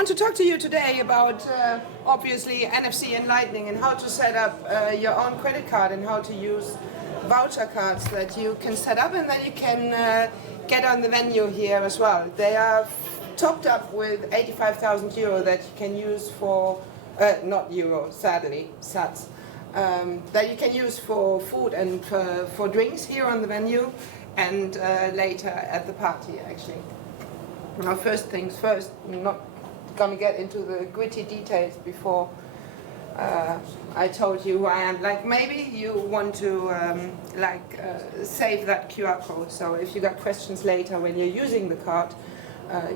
I want to talk to you today about obviously NFC and Lightning and how to set up your own credit card and how to use voucher cards that you can set up and that you can get on the venue here as well. They are topped up with 85,000 euro that you can use for, not euro, sadly, sats, that you can use for food and for drinks here on the venue and later at the party actually. Now first things first, I'm not going to get into the gritty details before I told you who I am. Like maybe you want to save that QR code, so if you got questions later when you're using the card,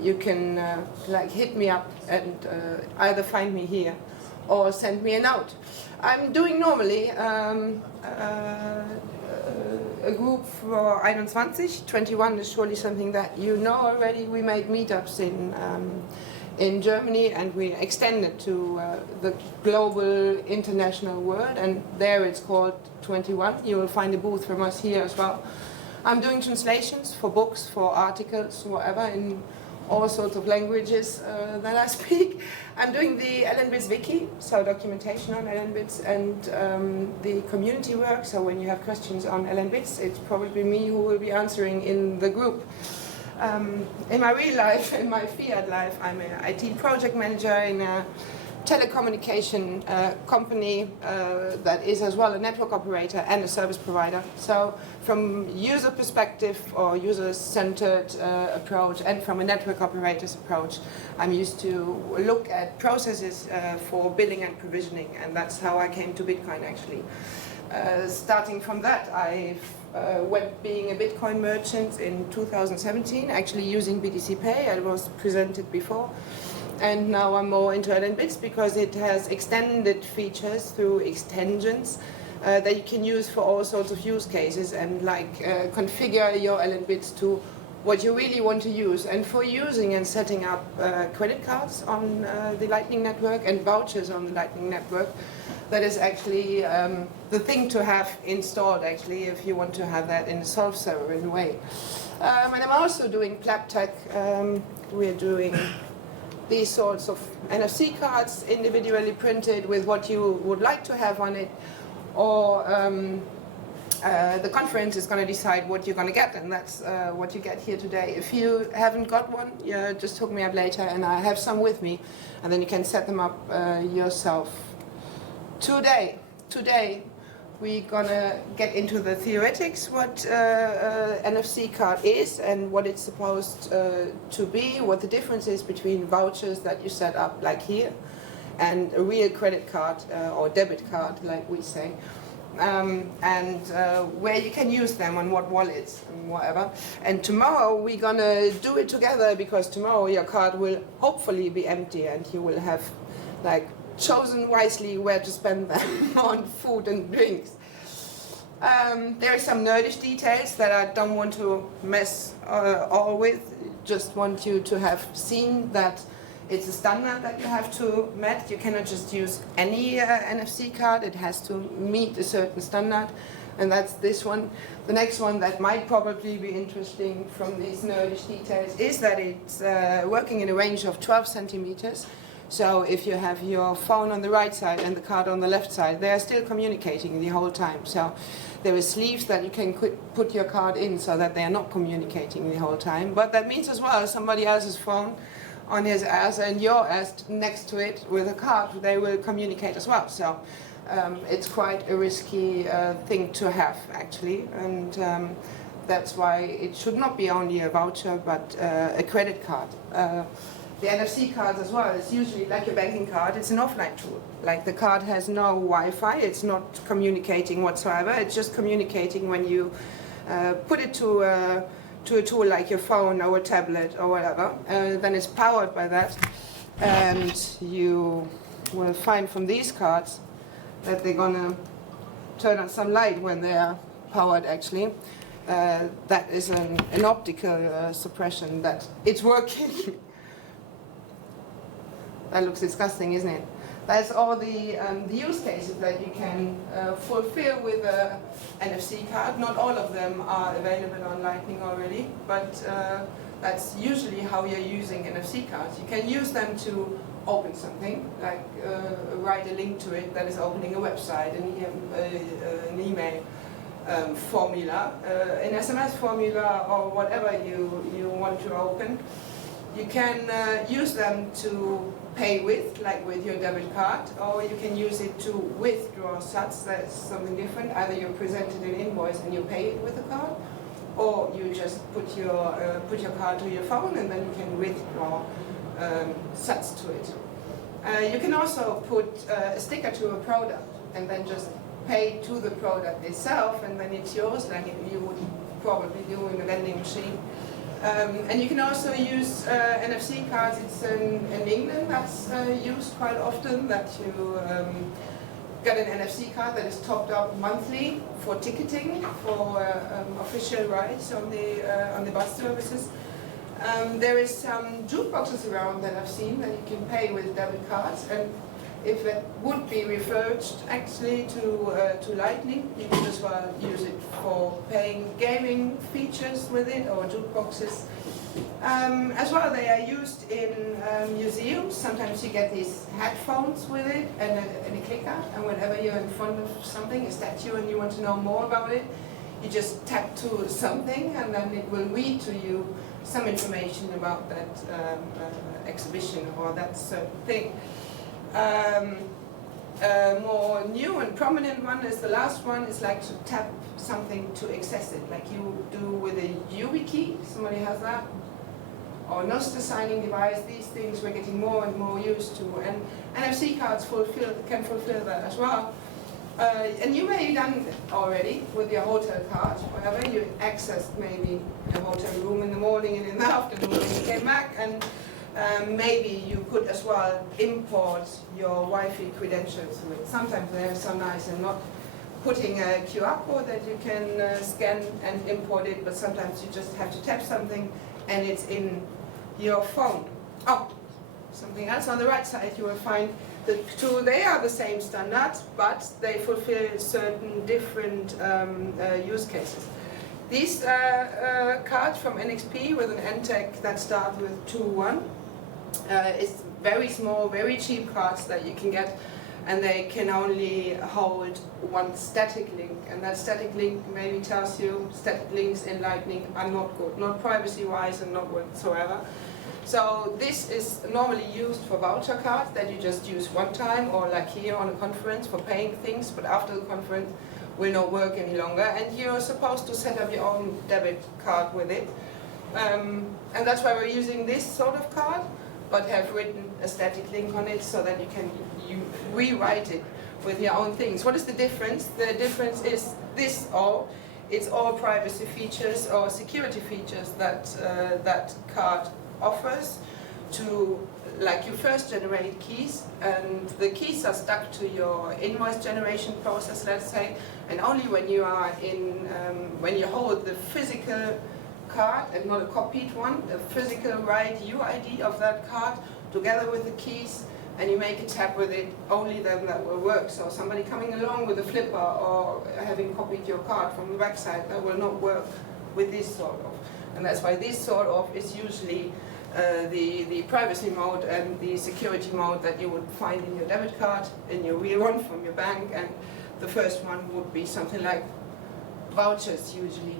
you can hit me up and either find me here or send me a note. I'm doing normally a group for 21 is surely something that you know already. We made meetups in Germany and we extended to the global international world, and there it's called 21. You will find a booth from us here as well. I'm doing translations for books, for articles, whatever, in all sorts of languages that I speak. I'm doing the lnbits wiki, so documentation on lnbits, and the community work, so when you have questions on lnbits, it's probably me who will be answering in the group. In my real life, in my fiat life, I'm an IT project manager in a telecommunication company that is as well a network operator and a service provider. So from user perspective or user-centered approach and from a network operator's approach, I'm used to look at processes for billing and provisioning, and that's how I came to Bitcoin actually. Starting from that, I went being a Bitcoin merchant in 2017, actually using BTC Pay. It was presented before. And now I'm more into lnbits because it has extended features through extensions that you can use for all sorts of use cases and configure your lnbits to what you really want to use. And for using and setting up credit cards on the Lightning Network and vouchers on the Lightning Network, that is actually the thing to have installed actually if you want to have that in a self-server in a way. And I'm also doing PlapTech. We're doing these sorts of NFC cards individually printed with what you would like to have on it, or the conference is going to decide what you're going to get, and that's what you get here today. If you haven't got one, just hook me up later and I have some with me, and then you can set them up yourself. Today we're gonna get into the theoretics, what NFC card is and what it's supposed to be, what the difference is between vouchers that you set up like here and a real credit card or debit card like we say, and where you can use them on what wallets and whatever. And tomorrow we're gonna do it together because tomorrow your card will hopefully be empty and you will have chosen wisely where to spend them on food and drinks. There are some nerdish details that I don't want to mess all with. Just want you to have seen that it's a standard that you have to meet. You cannot just use any NFC card. It has to meet a certain standard, and that's this one. The next one that might probably be interesting from these nerdish details is that it's working in a range of 12 centimeters. So if you have your phone on the right side and the card on the left side, they are still communicating the whole time. So there are sleeves that you can put your card in so that they are not communicating the whole time. But that means as well somebody else's phone on his ass and your ass next to it with a card, they will communicate as well. So it's quite a risky thing to have actually. And that's why it should not be only a voucher but a credit card. The NFC cards as well, it's usually like a banking card, it's an offline tool. Like the card has no Wi-Fi, it's not communicating whatsoever, it's just communicating when you put it to a tool like your phone or a tablet or whatever. Then it's powered by that, and you will find from these cards that they're gonna turn on some light when they are powered actually. That is an optical suppression that it's working. That looks disgusting, isn't it? That's all the use cases that you can fulfill with an NFC card. Not all of them are available on Lightning already, but That's usually how you're using NFC cards. You can use them to open something, like write a link to it that is opening a website, an email formula, an SMS formula, or whatever you want to open. You can use them to pay with, like with your debit card, or you can use it to withdraw sats. That's something different. Either you're presented an invoice and you pay it with a card, or you just put your card to your phone and then you can withdraw sats to it. You can also put a sticker to a product and then just pay to the product itself, and then it's yours, like you would probably do in a vending machine. And you can also use NFC cards. It's in England that's used quite often, that you get an NFC card that is topped up monthly for ticketing, for official rides on the bus services. There is some jukeboxes around that I've seen that you can pay with debit cards, and if it would be refurbished actually to Lightning, you can as well use it for paying gaming features with it, or jukeboxes. As well, they are used in museums. Sometimes you get these headphones with it and a clicker, and whenever you're in front of something, a statue, and you want to know more about it, you just tap to something and then it will read to you some information about that exhibition or that certain thing. More new and prominent one is the last one, is like to tap something to access it, like you do with a YubiKey. Somebody has that? Or Noster signing device. These things we're getting more and more used to, and NFC cards can fulfill that as well. And you may have done it already with your hotel card, wherever you accessed maybe a hotel room in the morning and in the afternoon when you came back, and maybe you could as well import your Wi-Fi credentials to it. Sometimes they're so nice and not putting a QR code that you can scan and import it, but sometimes you just have to tap something and it's in your phone. Oh, something else on the right side you will find the two. They are the same standard, but they fulfill certain different use cases. These cards from NXP with an NTEC that start with 2.1 is very small, very cheap cards that you can get, and they can only hold one static link, and that static link maybe tells you static links in Lightning are not good, not privacy-wise and not whatsoever. So this is normally used for voucher cards that you just use one time, or like here on a conference for paying things, but after the conference will not work any longer, and you're supposed to set up your own debit card with it. And that's why we're using this sort of card, but have written a static link on it so that you can rewrite it with your own things. What is the difference? The difference is it's all privacy features or security features that that card offers. To, like, you first generate keys, and the keys are stuck to your invoice generation process, let's say, and only when you are when you hold the physical card and not a copied one, the physical right UID of that card together with the keys, and you make a tap with it, only then that will work. So somebody coming along with a flipper or having copied your card from the backside, that will not work with this sort of. And that's why this sort of is usually the privacy mode and the security mode that you would find in your debit card, in your real one from your bank, and the first one would be something like vouchers usually.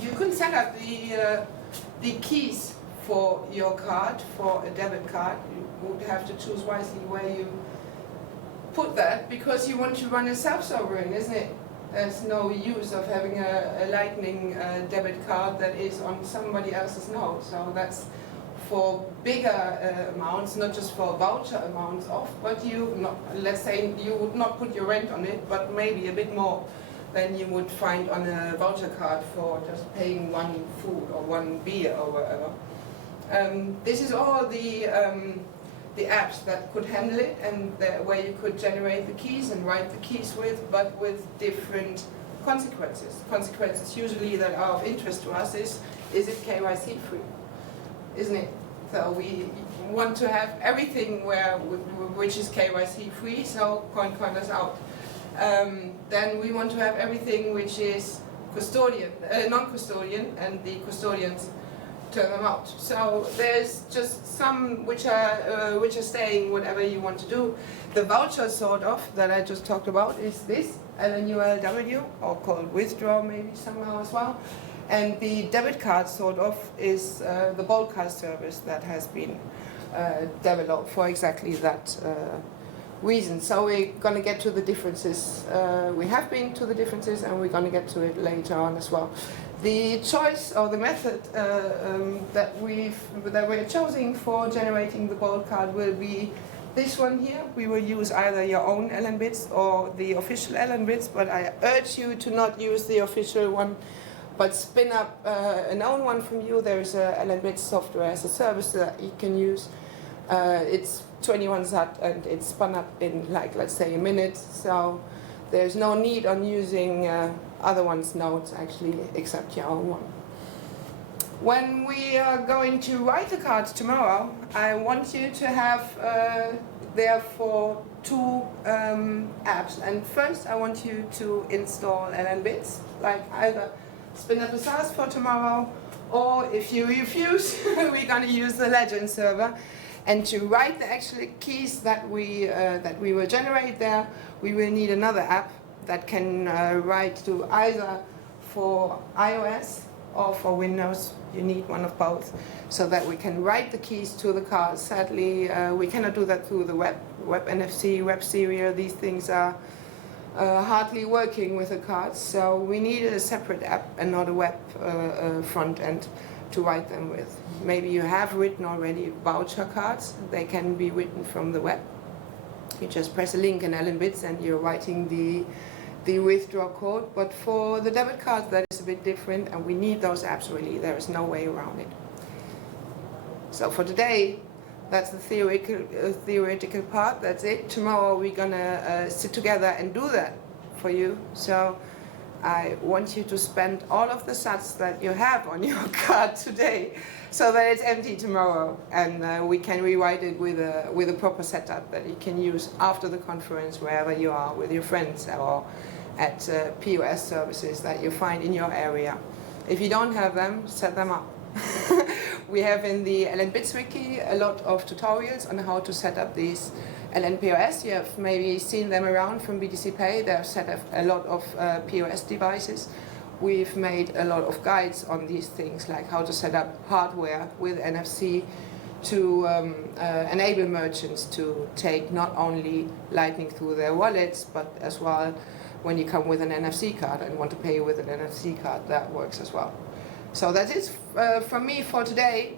You can set up the keys for your card, for a debit card. You would have to choose wisely where you put that, because you want to run a self-sovereign, isn't it? There's no use of having a Lightning debit card that is on somebody else's node. So that's for bigger amounts, not just for voucher amounts off, but let's say you would not put your rent on it, but maybe a bit more than you would find on a voucher card for just paying one food or one beer or whatever. This is all the apps that could handle it, and where you could generate the keys and write the keys with, but with different consequences. Consequences usually that are of interest to us is it KYC free? Isn't it? So we want to have everything which is KYC free, so coin counters out. Then we want to have everything which is non-custodian, and the custodians turn them out. So there's just some which are staying whatever you want to do. The voucher sort of that I just talked about is this LNULW, or called withdraw maybe somehow as well. And the debit card sort of is the bulk card service that has been developed for exactly that reason. So we're going to get to the differences. We have been to the differences, and we're going to get to it later on as well. The choice or the method that we're choosing for generating the bulk card will be this one here. We will use either your own lnbits or the official lnbits, but I urge you to not use the official one, but spin up an own one from you. There is a lnbits software as a service that you can use. It's 21 Sat and it's spun up in, like, let's say a minute, so there's no need on using other one's nodes actually, except your own one. When we are going to write the cards tomorrow, I want you to have therefore two apps. And first I want you to install lnbits, like either spin up a SAS for tomorrow, or if you refuse, we're going to use the Legend server. And to write the actual keys that we will generate there, we will need another app that can write to either for iOS or for Windows. You need one of both, so that we can write the keys to the cards. Sadly, we cannot do that through the web NFC, web serial. These things are hardly working with the cards, so we need a separate app and not a web front end to write them with. Maybe you have written already voucher cards. They can be written from the web. You just press a link in lnbits and you're writing the withdraw code. But for the debit cards, that is a bit different, and we need those apps really. There is no way around it. So for today, that's the theoretical part. That's it. Tomorrow we're gonna sit together and do that for you. So I want you to spend all of the sats that you have on your card today, so that it's empty tomorrow, and we can rewrite it with a proper setup that you can use after the conference, wherever you are with your friends or at POS services that you find in your area. If you don't have them, set them up. We have in the lnbits wiki a lot of tutorials on how to set up these LNPOS. You have maybe seen them around from BTC Pay. They have set up a lot of POS devices. We've made a lot of guides on these things, like how to set up hardware with NFC to enable merchants to take not only Lightning through their wallets, but as well when you come with an NFC card and want to pay with an NFC card, that works as well. So that is from me for today.